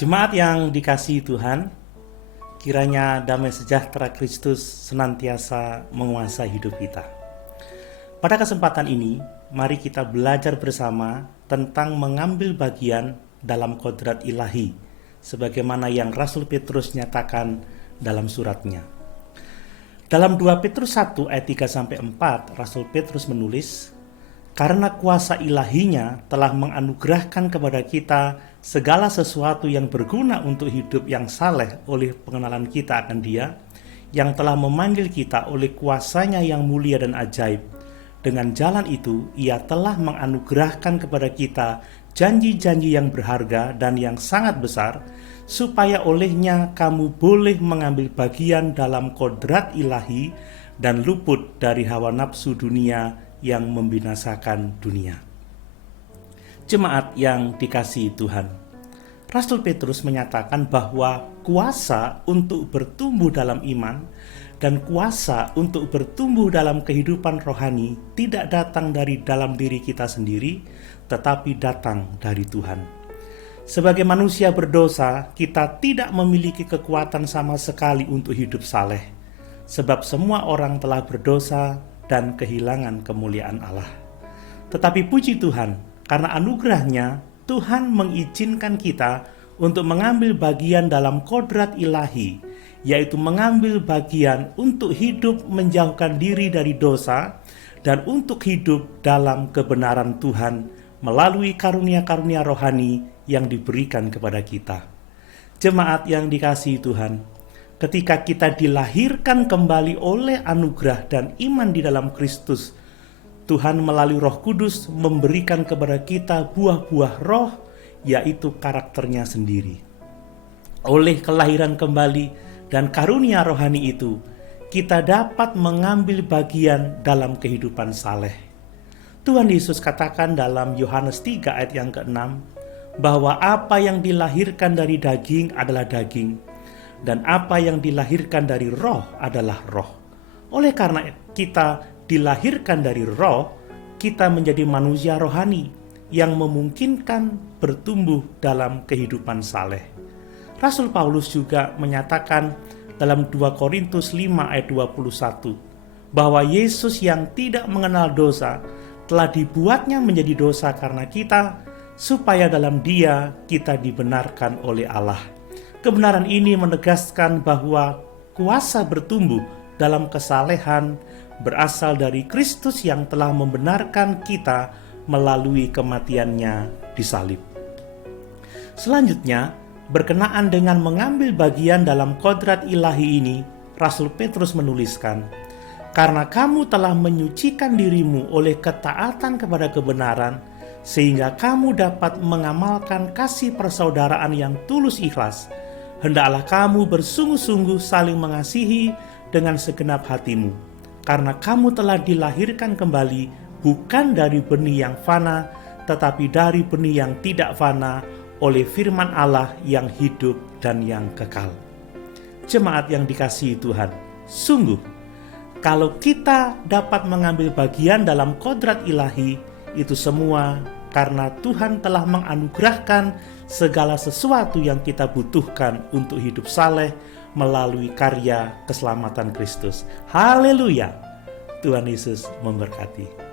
Jemaat yang dikasihi Tuhan, kiranya damai sejahtera Kristus senantiasa menguasai hidup kita. Pada kesempatan ini, mari kita belajar bersama tentang mengambil bagian dalam kodrat ilahi, sebagaimana yang Rasul Petrus nyatakan dalam suratnya. Dalam 2 Petrus 1 ayat 3-4, Rasul Petrus menulis, "Karena kuasa ilahinya telah menganugerahkan kepada kita segala sesuatu yang berguna untuk hidup yang saleh oleh pengenalan kita akan Dia, yang telah memanggil kita oleh kuasanya yang mulia dan ajaib. Dengan jalan itu, Ia telah menganugerahkan kepada kita janji-janji yang berharga dan yang sangat besar, supaya olehnya kamu boleh mengambil bagian dalam kodrat ilahi dan luput dari hawa nafsu dunia yang membinasakan dunia." Jemaat yang dikasihi Tuhan, Rasul Petrus menyatakan bahwa kuasa untuk bertumbuh dalam iman dan kuasa untuk bertumbuh dalam kehidupan rohani tidak datang dari dalam diri kita sendiri, tetapi datang dari Tuhan. Sebagai manusia berdosa, kita tidak memiliki kekuatan sama sekali untuk hidup saleh, sebab semua orang telah berdosa dan kehilangan kemuliaan Allah. Tetapi puji Tuhan, karena anugerahnya, Tuhan mengizinkan kita untuk mengambil bagian dalam kodrat ilahi, yaitu mengambil bagian untuk hidup menjauhkan diri dari dosa dan untuk hidup dalam kebenaran Tuhan melalui karunia-karunia rohani yang diberikan kepada kita. Jemaat yang dikasihi Tuhan, ketika kita dilahirkan kembali oleh anugerah dan iman di dalam Kristus, Tuhan melalui Roh Kudus memberikan kepada kita buah-buah roh, yaitu karakternya sendiri. Oleh kelahiran kembali dan karunia rohani itu, kita dapat mengambil bagian dalam kehidupan saleh. Tuhan Yesus katakan dalam Yohanes 3 ayat yang ke-6, bahwa apa yang dilahirkan dari daging adalah daging, dan apa yang dilahirkan dari roh adalah roh. Oleh karena kita dilahirkan dari roh, kita menjadi manusia rohani yang memungkinkan bertumbuh dalam kehidupan saleh. Rasul Paulus juga menyatakan dalam 2 Korintus 5 ayat 21, bahwa Yesus yang tidak mengenal dosa telah dibuatnya menjadi dosa karena kita, supaya dalam Dia kita dibenarkan oleh Allah. Kebenaran ini menegaskan bahwa kuasa bertumbuh dalam kesalehan berasal dari Kristus yang telah membenarkan kita melalui kematiannya di salib. Selanjutnya, berkenaan dengan mengambil bagian dalam kodrat ilahi ini, Rasul Petrus menuliskan, "Karena kamu telah menyucikan dirimu oleh ketaatan kepada kebenaran, sehingga kamu dapat mengamalkan kasih persaudaraan yang tulus ikhlas, hendaklah kamu bersungguh-sungguh saling mengasihi dengan segenap hatimu, karena kamu telah dilahirkan kembali bukan dari benih yang fana, tetapi dari benih yang tidak fana oleh firman Allah yang hidup dan yang kekal." Jemaat yang dikasihi Tuhan, sungguh, kalau kita dapat mengambil bagian dalam kodrat ilahi, itu semua karena Tuhan telah menganugerahkan segala sesuatu yang kita butuhkan untuk hidup saleh melalui karya keselamatan Kristus. Haleluya! Tuhan Yesus memberkati.